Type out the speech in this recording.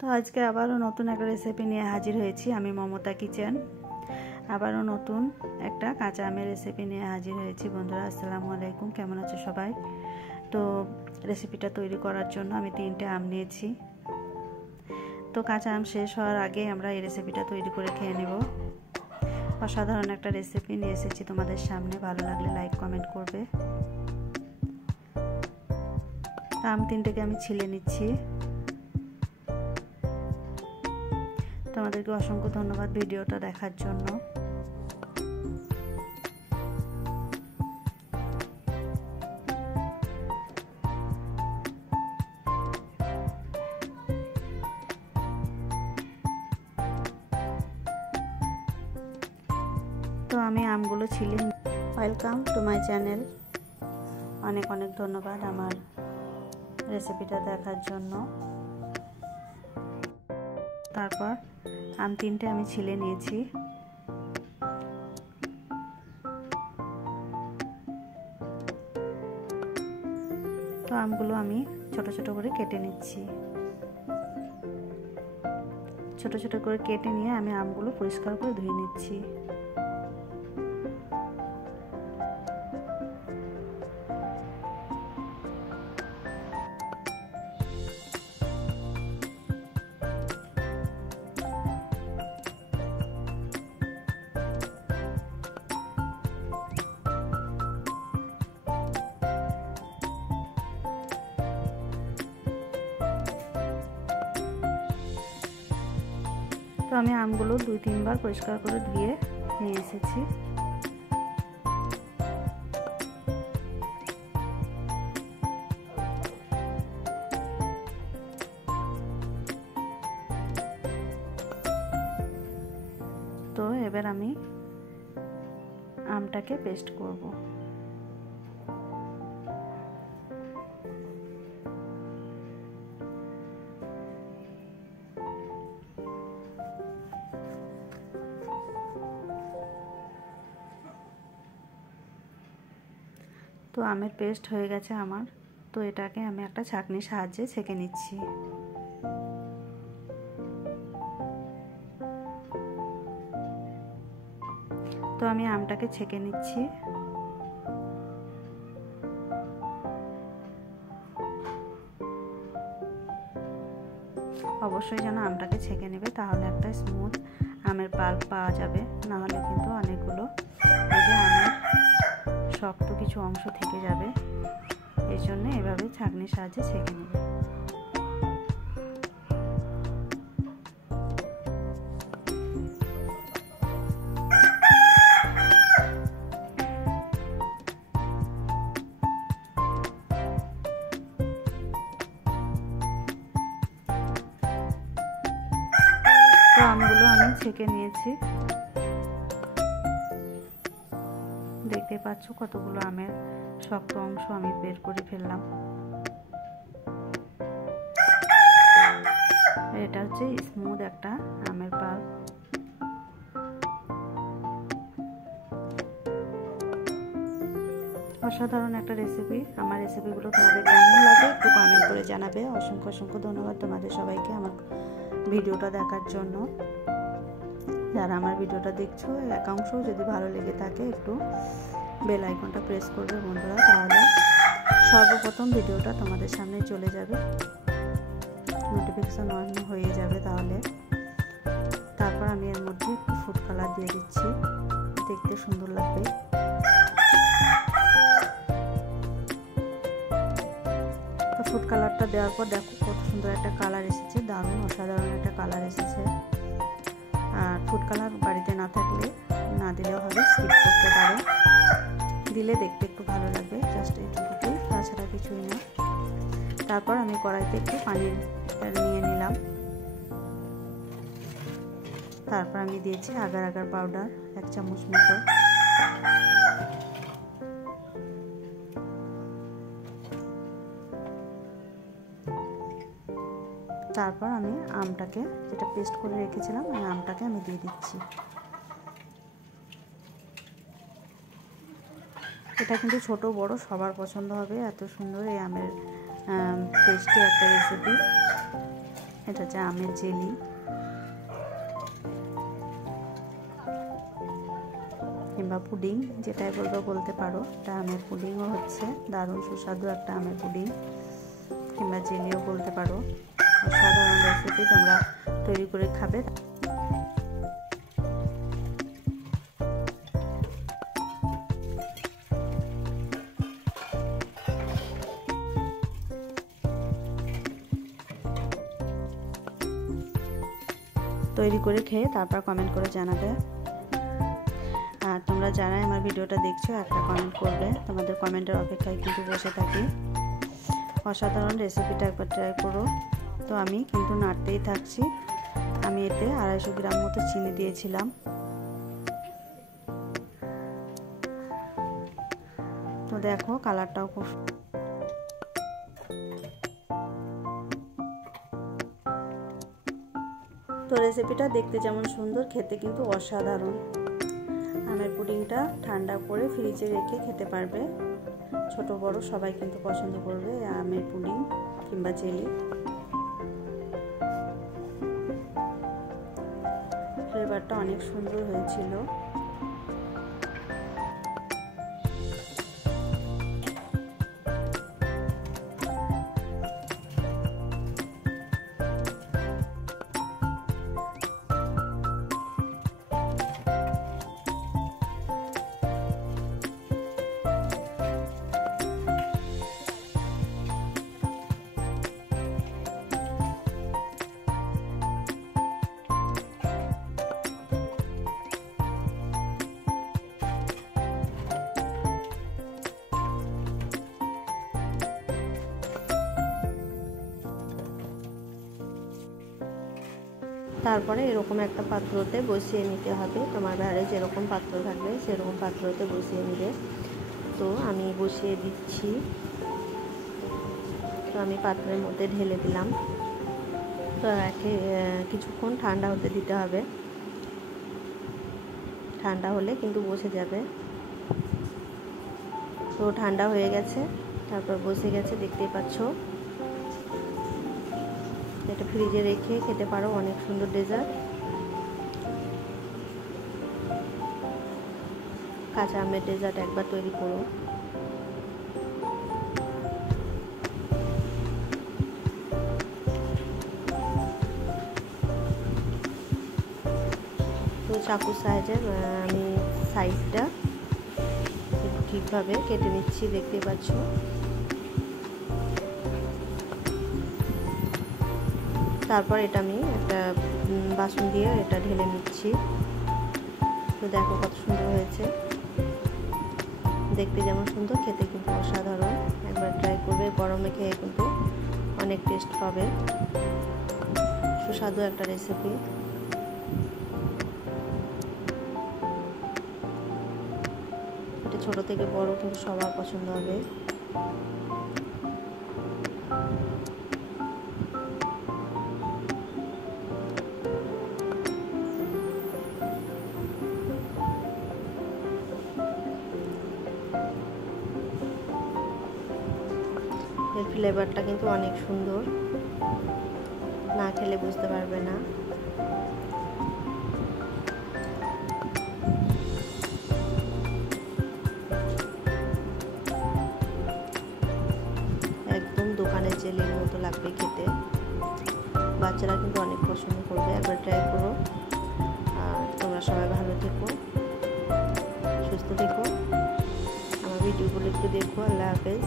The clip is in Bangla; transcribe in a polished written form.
তো আজকে আবারও নতুন একটা রেসিপি নিয়ে হাজির হয়েছি আমি মমতা কিচেন। আবারও নতুন একটা কাঁচা আমের রেসিপি নিয়ে হাজির হয়েছি। বন্ধুরা আসসালামু আলাইকুম, কেমন আছো সবাই? তো রেসিপিটা তৈরি করার জন্য আমি 3টে আম নিয়েছি। তো কাঁচা আম শেষ হওয়ার আগে আমরা এই রেসিপিটা তৈরি করে খেয়ে নেব। অসাধারণ একটা রেসিপি নিয়ে এসেছি তোমাদের সামনে, ভালো লাগলে লাইক কমেন্ট করবে। আম 3টেকে আমি ছিলে নিচ্ছি। তোমাদেরকে অসংখ্য ধন্যবাদ ভিডিওটা দেখার জন্য। তো আমি আমগুলো ছিলে। Welcome to my channel. অনেক অনেক ধন্যবাদ আমার রেসিপিটা দেখার জন্য। তারপর আম 3টে আমি ছিলে নিয়েছি। তো আমগুলো আমি ছোট ছোট করে কেটে নিচ্ছি। ছোট ছোট করে কেটে নিয়ে আমি আমগুলো পরিষ্কার করে ধুয়ে নিচ্ছি। তো আমি আমগুলো 2-3 বার পরিষ্কার করে ধুয়ে নিয়ে এসেছি। তো এবার আমি আমটাকে পেস্ট করব। তো আমের পেস্ট হয়ে গেছে আমার। তো এটাকে আমি একটা ছাঁকনির সাহায্যে ছেঁকে নিচ্ছি। তো আমি আমটাকে ছেঁকে নিচ্ছি। অবশ্যই যেন আমটাকে ছেঁকে নেবে, তাহলে একটা স্মুথ আমের পাল্প পাওয়া যাবে। না হলে কিন্তু অনেকগুলো এই যে আমের শক্ত কিছু অংশ থেকে যাবে। এই জন্য এভাবে ছাঁকনির সাহায্যে ছেঁকে নেবে। তো আমগুলো আমি ছেঁকে নিয়েছি। দেখতে পাচ্ছ কতগুলো আমের শক্ত অংশ আমি বের করে ফেললাম। এটা হচ্ছে স্মুথ একটা আমের পাল্প। অসাধারণ একটা রেসিপি। আমার রেসিপিগুলো তোমাদের কেমন লাগে একটু কমেন্ট করে জানাবে। অসংখ্য অসংখ্য ধন্যবাদ তোমাদের সবাইকে আমার ভিডিওটা দেখার জন্য। যারা আমার ভিডিওটা দেখছো একাংশ যদি ভালো লেগে থাকে একটু বেল আইকনটা প্রেস করবে বন্ধুরা, তাহলে সর্বপ্রথম ভিডিওটা তোমাদের সামনে চলে যাবে, নোটিফিকেশন অন হয়ে যাবে তাহলে। তারপর আমি এর মধ্যে একটু ফুড কালার দিয়ে দিচ্ছি, দেখতে সুন্দর লাগবে। তো ফুড কালারটা দেওয়ার পর দেখো কত সুন্দর একটা কালার এসেছে, দারুণ অসাধারণ একটা কালার এসেছে। আর ফুড কালার বাড়িতে না থাকলে না দিলেও হবে, স্কিপ করতে পারো, দিলে দেখতে একটু ভালো লাগবে। জাস্ট এইটুকুই, তাছাড়া কিছুই না। তারপর আমি কড়াইতে একটু পানি নিয়ে নিলাম। তারপর আমি দিয়েছি আগার আগার পাউডার 1 চামচ মতো। তারপর আমি আমটাকে যেটা পেস্ট করে রেখেছিলাম এই আমটাকে আমি দিয়ে দিচ্ছি। এটা কিন্তু ছোট বড় সবার পছন্দ হবে, এত সুন্দর এই আমের টেস্টি একটা রেসিপি। এটা হচ্ছে আমের জেলি, কিংবা পুডিং, যেটাই বলতে পারো। এটা আমের পুডিংও হচ্ছে দারুণ সুস্বাদু একটা আমের পুডিং, কিংবা জেলিও বলতে পারো। সাধারণ রেসিপি, তোমরা তৈরি করে খাবে। তৈরি করে খেয়ে তারপর কমেন্ট করে জানাবে। আর তোমরা যারা আমার ভিডিওটা দেখছো একটা কমেন্ট করবে, তোমাদের কমেন্টের অপেক্ষায় কিন্তু বসে থাকি। অসাধারণ রেসিপিটা একবার ট্রাই করো। তো আমি কিন্তু নাড়তেই থাকছি। আমি এতে 250 গ্রাম মতো চিনি দিয়েছিলাম। তো দেখো কালারটাও খুব তো রেসিপিটা দেখতে যেমন সুন্দর, খেতে কিন্তু অসাধারণ। আমের পুডিংটা ঠান্ডা করে ফ্রিজে রেখে খেতে পারবে। ছোট বড় সবাই কিন্তু পছন্দ করবে আমের পুডিং কিংবা জেলি। ফ্লেভারটা অনেক সুন্দর হয়েছিল। তারপরে এরকম একটা পাত্রতে বসিয়ে নিতে হবে। তোমার ঘরে যেরকম পাত্র থাকবে সেরকম পাত্রতে বসিয়ে নিবে। তো আমি বসিয়ে দিচ্ছি। তো আমি পাত্রের মধ্যে ঢেলে দিলাম। তো একে কিছুক্ষণ ঠান্ডা হতে দিতে হবে। ঠান্ডা হলে কিন্তু বসে যাবে। তো ঠান্ডা হয়ে গেছে, তারপর বসে গেছে, দেখতেই পাচ্ছ। এটা ফ্রিজে রেখে খেতে পারো, অনেক সুন্দর ডেজার্ট। কাঁচা আমের ডেজার্ট একবার তৈরি করো। তো চাকুর সাহায্যে আমি সাইডটা ঠিকভাবে কেটে নিচ্ছি, দেখতে পাচ্ছ। তারপর এটা আমি একটা বাসন দিয়ে এটা ঢেলে নিচ্ছি। তো দেখো কত সুন্দর হয়েছে, দেখতে যেমন সুন্দর, খেতে কিন্তু অসাধারণ। একবার ট্রাই করবে, গরমে খেয়ে কিন্তু অনেক টেস্ট পাবে। সুস্বাদু একটা রেসিপি। এটা ছোট থেকে বড় কিন্তু সবার পছন্দ হবে। এর ফ্লেভারটা কিন্তু অনেক সুন্দর, না খেলে বুঝতে পারবে না। একদম দোকানের জেলির মতো লাগবে খেতে। বাচ্চারা কিন্তু অনেক পছন্দ করবে, একবার ট্রাই করো। আর তোমরা সবাই ভালো থেকো, সুস্থ থেকো। আমার ভিডিওগুলো একটু দেখো। আল্লাহ হাফেজ।